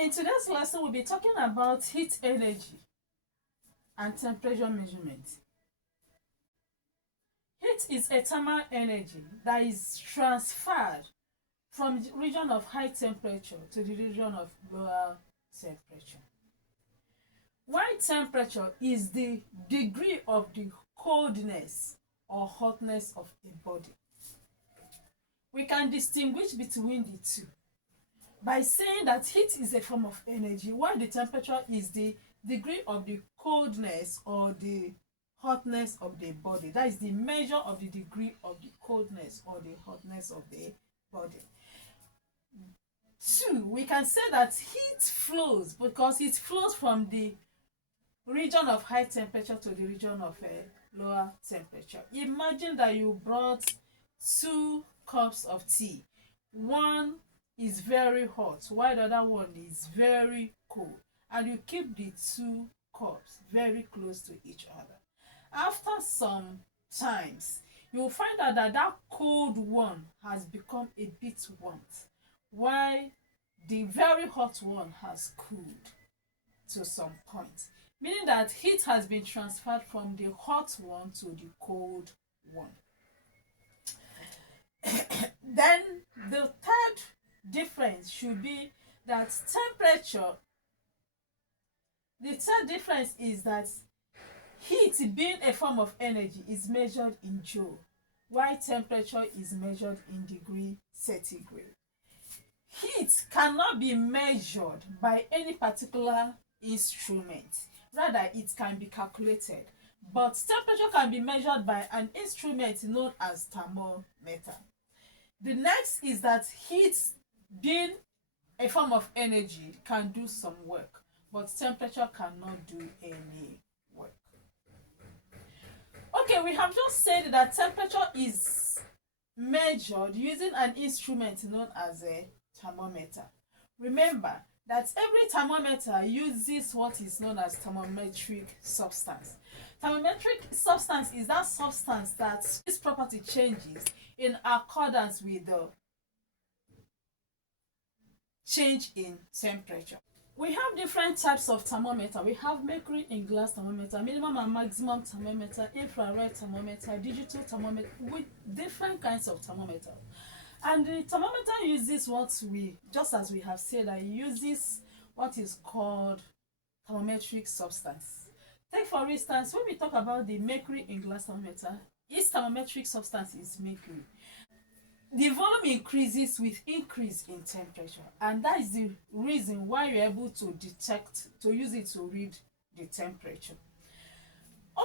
In today's lesson, we'll be talking about heat energy and temperature measurement. Heat is a thermal energy that is transferred from the region of high temperature to the region of lower temperature. While temperature is the degree of the coldness or hotness of a body. We can distinguish between the two by saying that heat is a form of energy, while the temperature is the degree of the coldness or the hotness of the body. That is the measure of the degree of the coldness or the hotness of the body. Two, we can say that heat flows because it flows from the region of high temperature to the region of lower temperature. Imagine that you brought 2 cups of tea. One is very hot while the other one is very cold, and you keep the 2 cups very close to each other. After some times, you will find out that that cold one has become a bit warm, while the very hot one has cooled to some point, meaning that heat has been transferred from the hot one to the cold one. Then the third difference should be that temperature. The third difference is that heat, being a form of energy, is measured in joule, while temperature is measured in degree centigrade. Heat cannot be measured by any particular instrument, rather it can be calculated, but temperature can be measured by an instrument known as thermometer. The next is that heat, being a form of energy, can do some work, but temperature cannot do any work. Okay, we have just said that temperature is measured using an instrument known as a thermometer. Remember that every thermometer uses what is known as thermometric substance. Thermometric substance is that substance that its property changes in accordance with the change in temperature. We have different types of thermometer. We have mercury in glass thermometer, minimum and maximum thermometer, infrared thermometer, digital thermometer, with different kinds of thermometer. And the thermometer uses just as we have said, it uses what is called thermometric substance. Take for instance, when we talk about the mercury in glass thermometer, its thermometric substance is mercury. The volume increases with increase in temperature, and that is the reason why you're able to use it to read the temperature.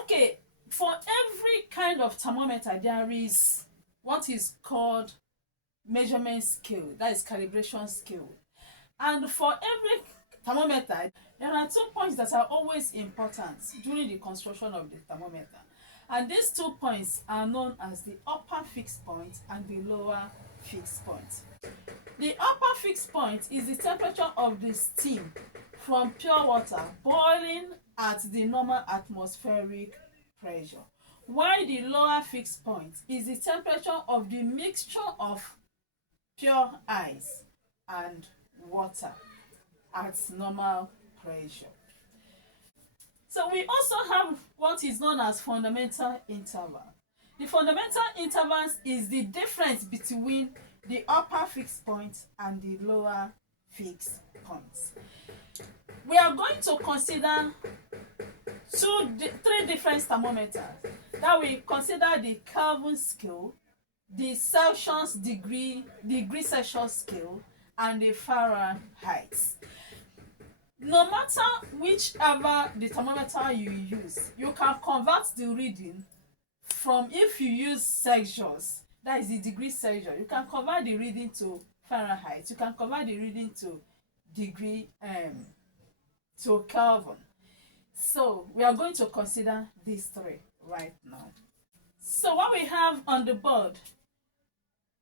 Okay, for every kind of thermometer, there is what is called measurement scale, that is calibration scale. And for every thermometer, there are 2 points that are always important during the construction of the thermometer. And these 2 points are known as the upper fixed point and the lower fixed point. The upper fixed point is the temperature of the steam from pure water boiling at the normal atmospheric pressure, while the lower fixed point is the temperature of the mixture of pure ice and water at normal pressure. So we also have what is known as fundamental interval. The fundamental interval is the difference between the upper fixed point and the lower fixed point. We are going to consider 3 different thermometers. That we consider the Kelvin scale, the Celsius degree Celsius scale, and the Fahrenheit. No matter whichever the thermometer you use, you can convert the reading from, if you use Celsius, that is the degree Celsius, you can convert the reading to Fahrenheit, you can convert the reading to degree to Kelvin. So we are going to consider these 3 right now. So what we have on the board,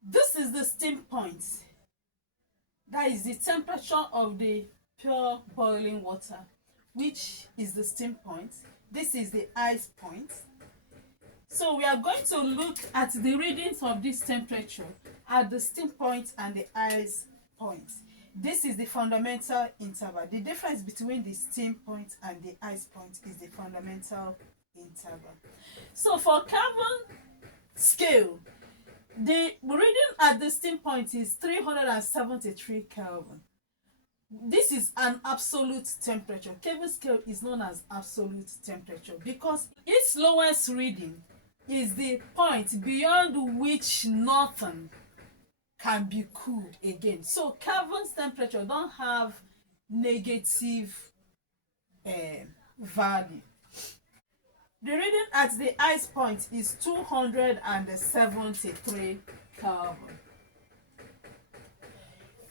this is the steam point. That is the temperature of the pure boiling water, which is the steam point. This is the ice point. So we are going to look at the readings of this temperature at the steam point and the ice point. This is the fundamental interval. The difference between the steam point and the ice point is the fundamental interval. So for Kelvin scale, the reading at the steam point is 373 Kelvin. This is an absolute temperature. Kelvin scale is known as absolute temperature because its lowest reading is the point beyond which nothing can be cooled again. So Kelvin's temperature don't have negative value. The reading at the ice point is 273 Kelvin.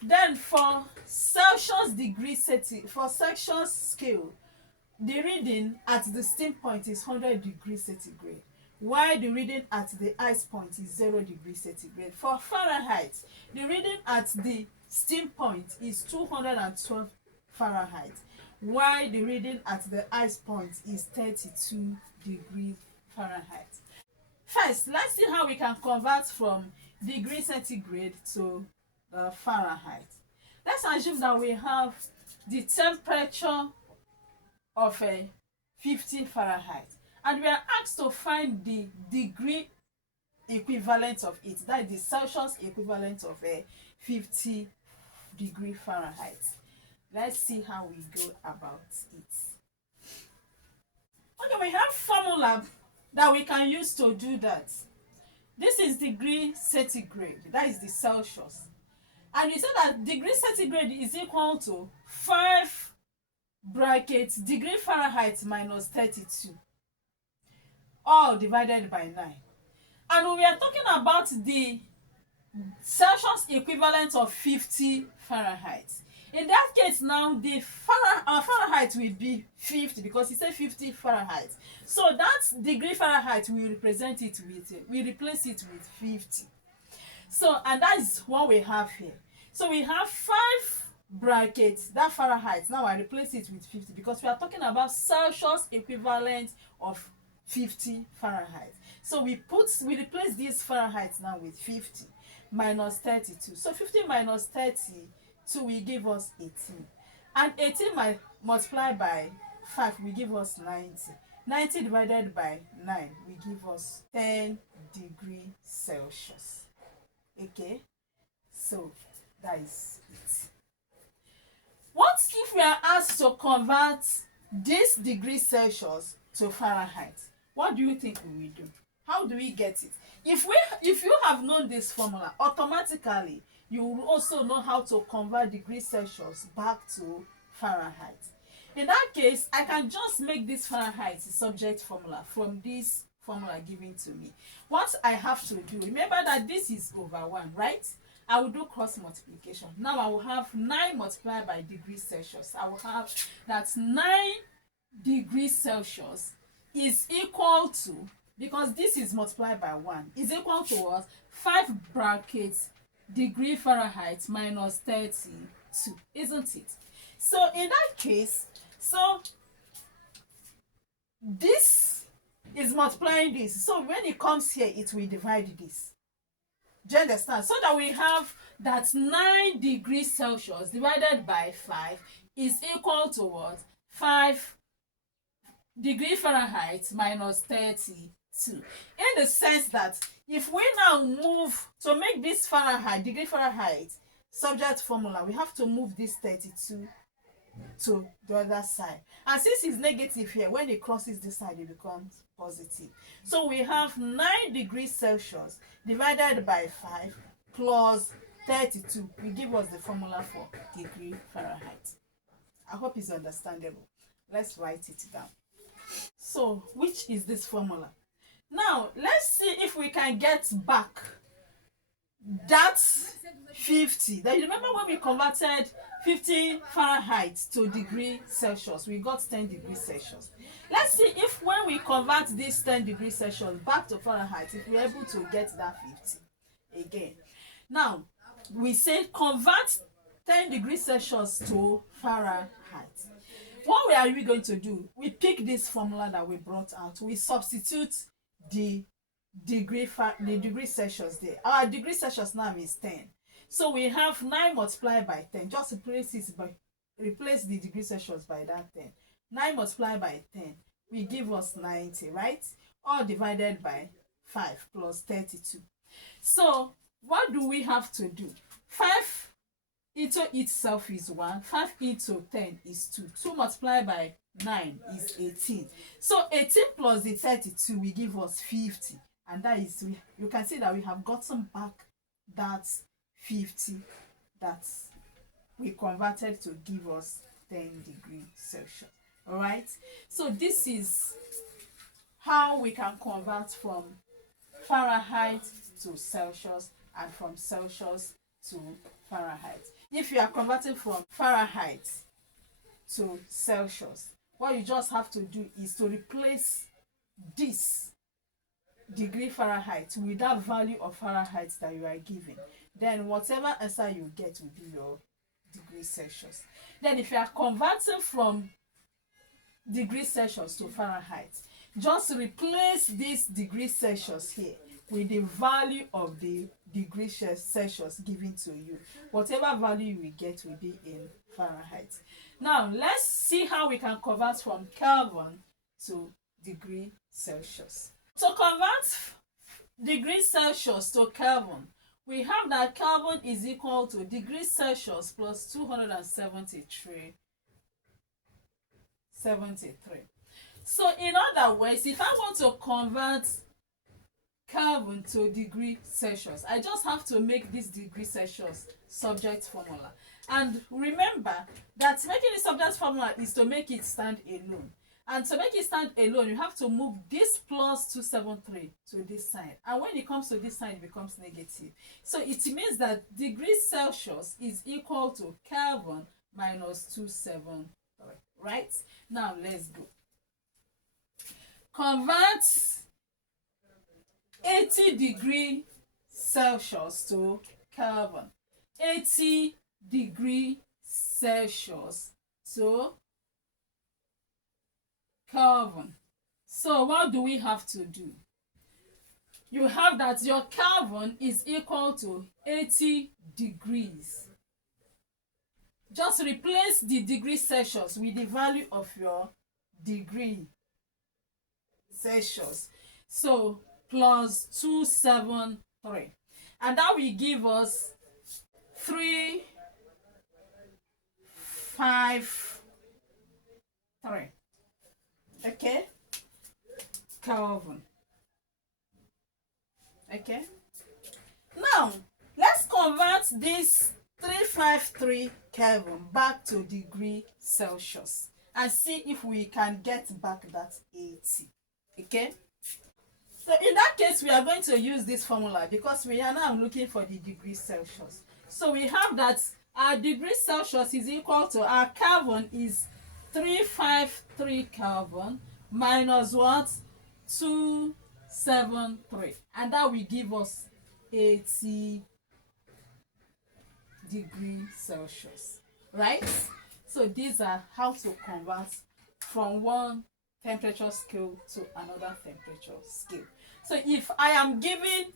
Then for Celsius scale, the reading at the steam point is 100 degrees centigrade, while the reading at the ice point is 0 degrees centigrade. For Fahrenheit, the reading at the steam point is 212 Fahrenheit, while the reading at the ice point is 32 degrees Fahrenheit. First, let's see how we can convert from degree centigrade to Fahrenheit. Let's assume that we have the temperature of 50 Fahrenheit, and we are asked to find the degree equivalent of it, that is the Celsius equivalent of 50 degree Fahrenheit. Let's see how we go about it. Okay, we have formula that we can use to do that. This is degree centigrade, that is the Celsius. And we said that degree centigrade is equal to 5 brackets degree Fahrenheit minus 32, all divided by 9. And we are talking about the Celsius equivalent of 50 Fahrenheit. In that case now, the Fahrenheit will be 50 because it said 50 Fahrenheit. So that degree Fahrenheit we represent it with, we replace it with 50. So, and that is what we have here. So we have 5 brackets, that Fahrenheit. Now I replace it with 50 because we are talking about Celsius equivalent of 50 Fahrenheit. So we replace this Fahrenheit now with 50 minus 32. So 50 minus 32 will give us 18. And 18 multiplied by 5 will give us 90. 90 divided by 9 will give us 10 degrees Celsius. Okay, so that is it. What if we are asked to convert this degree Celsius to Fahrenheit? What do you think we will do? How do we get it? If you have known this formula, automatically you will also know how to convert degree Celsius back to Fahrenheit. In that case, I can just make this Fahrenheit subject formula from this formula given to me. What I have to do, remember that this is over 1, right? I will do cross multiplication. Now I will have 9 multiplied by degrees Celsius. I will have that 9 degrees Celsius is equal to, because this is multiplied by 1, is equal to what? 5 brackets degree Fahrenheit minus 32, isn't it? So in that case, so this is multiplying this. So when it comes here, it will divide this. Do you understand? So that we have that 9 degrees Celsius divided by 5 is equal to what? 5 degree Fahrenheit minus 32. In the sense that if we now move to make this Fahrenheit, degree Fahrenheit, subject formula, we have to move this 32 to the other side. And since it's negative here, when it crosses this side, it becomes positive. So we have 9 degrees Celsius divided by 5 plus 32 will give us the formula for degree Fahrenheit. I hope it's understandable. Let's write it down. So, which is this formula? Now, let's see if we can get back that 50. Then you remember when we converted 50 Fahrenheit to degree Celsius, we got 10 degrees Celsius. Let's see if when we convert this 10 degrees Celsius back to Fahrenheit, if we're able to get that 50 again. Now, we say convert 10 degrees Celsius to Fahrenheit. What are we going to do? We pick this formula that we brought out. We substitute the degree Celsius there. Our degree Celsius now is 10. So we have 9 multiplied by 10. Just replace the degree Celsius by that 10. 9 multiplied by 10 will give us 90, right? All divided by 5 plus 32. So what do we have to do? 5 into itself is 1. 5 into 10 is 2. 2 multiplied by 9 is 18. So 18 plus the 32 will give us 50. And that is, you can see that we have gotten back that 50 that we converted to give us 10 degrees Celsius. All right. So this is how we can convert from Fahrenheit to Celsius and from Celsius to Fahrenheit. If you are converting from Fahrenheit to Celsius, what you just have to do is to replace this degree Fahrenheit with that value of Fahrenheit that you are given. Then whatever answer you get will be your degree Celsius. Then if you are converting from degree Celsius to Fahrenheit, just replace this degree Celsius here with the value of the degree Celsius given to you. Whatever value you will get will be in Fahrenheit. Now let's see how we can convert from Kelvin to degree Celsius. To convert degree Celsius to Kelvin, we have that Kelvin is equal to degree Celsius plus 273. So in other words, if I want to convert Kelvin to degree Celsius, I just have to make this degree Celsius subject formula. And remember that making the subject formula is to make it stand alone. And to make it stand alone, you have to move this plus 273 to this side. And when it comes to this side, it becomes negative. So it means that degree Celsius is equal to Kelvin minus 273. Right? Now let's go. Convert 80 degree Celsius to Kelvin. 80 degree Celsius to Kelvin. So what do we have to do? You have that your Kelvin is equal to 80 degrees. Just replace the degree Celsius with the value of your degree Celsius. So plus 273. And that will give us 353. Okay? Kelvin. Okay? Now, let's convert this 353 Kelvin back to degree Celsius and see if we can get back that 80. Okay? So in that case, we are going to use this formula because we are now looking for the degree Celsius. So we have that our degree Celsius is equal to our Kelvin is 353 Kelvin minus what? 273. And that will give us 80 degrees Celsius. Right? So these are how to convert from one temperature scale to another temperature scale. So if I am given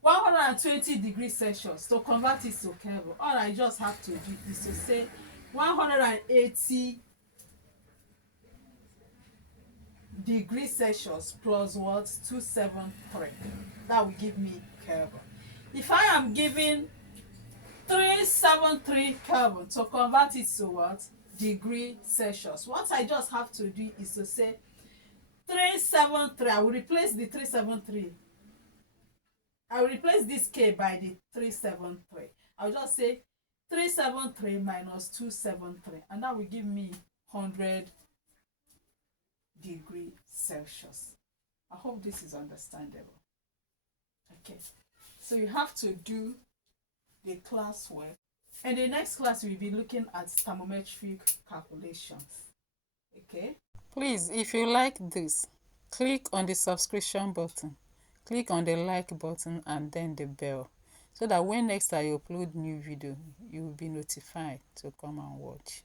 120 degrees Celsius, to convert it to Kelvin, all I just have to do is to say 180 degrees Celsius plus what? 273. That will give me Kelvin. If I am given 373 Kelvin, to convert it to what? Degree Celsius. What I just have to do is to say 373. I will replace the 373. I will replace this K by the 373. I'll just say 373 minus 273, and that will give me 100 degrees Celsius. I hope this is understandable. Okay, so you have to do the classwork. In the next class, we'll be looking at thermometric calculations. Okay? Please, if you like this, click on the subscription button, click on the like button and then the bell, so that when next I upload new video, you will be notified to come and watch.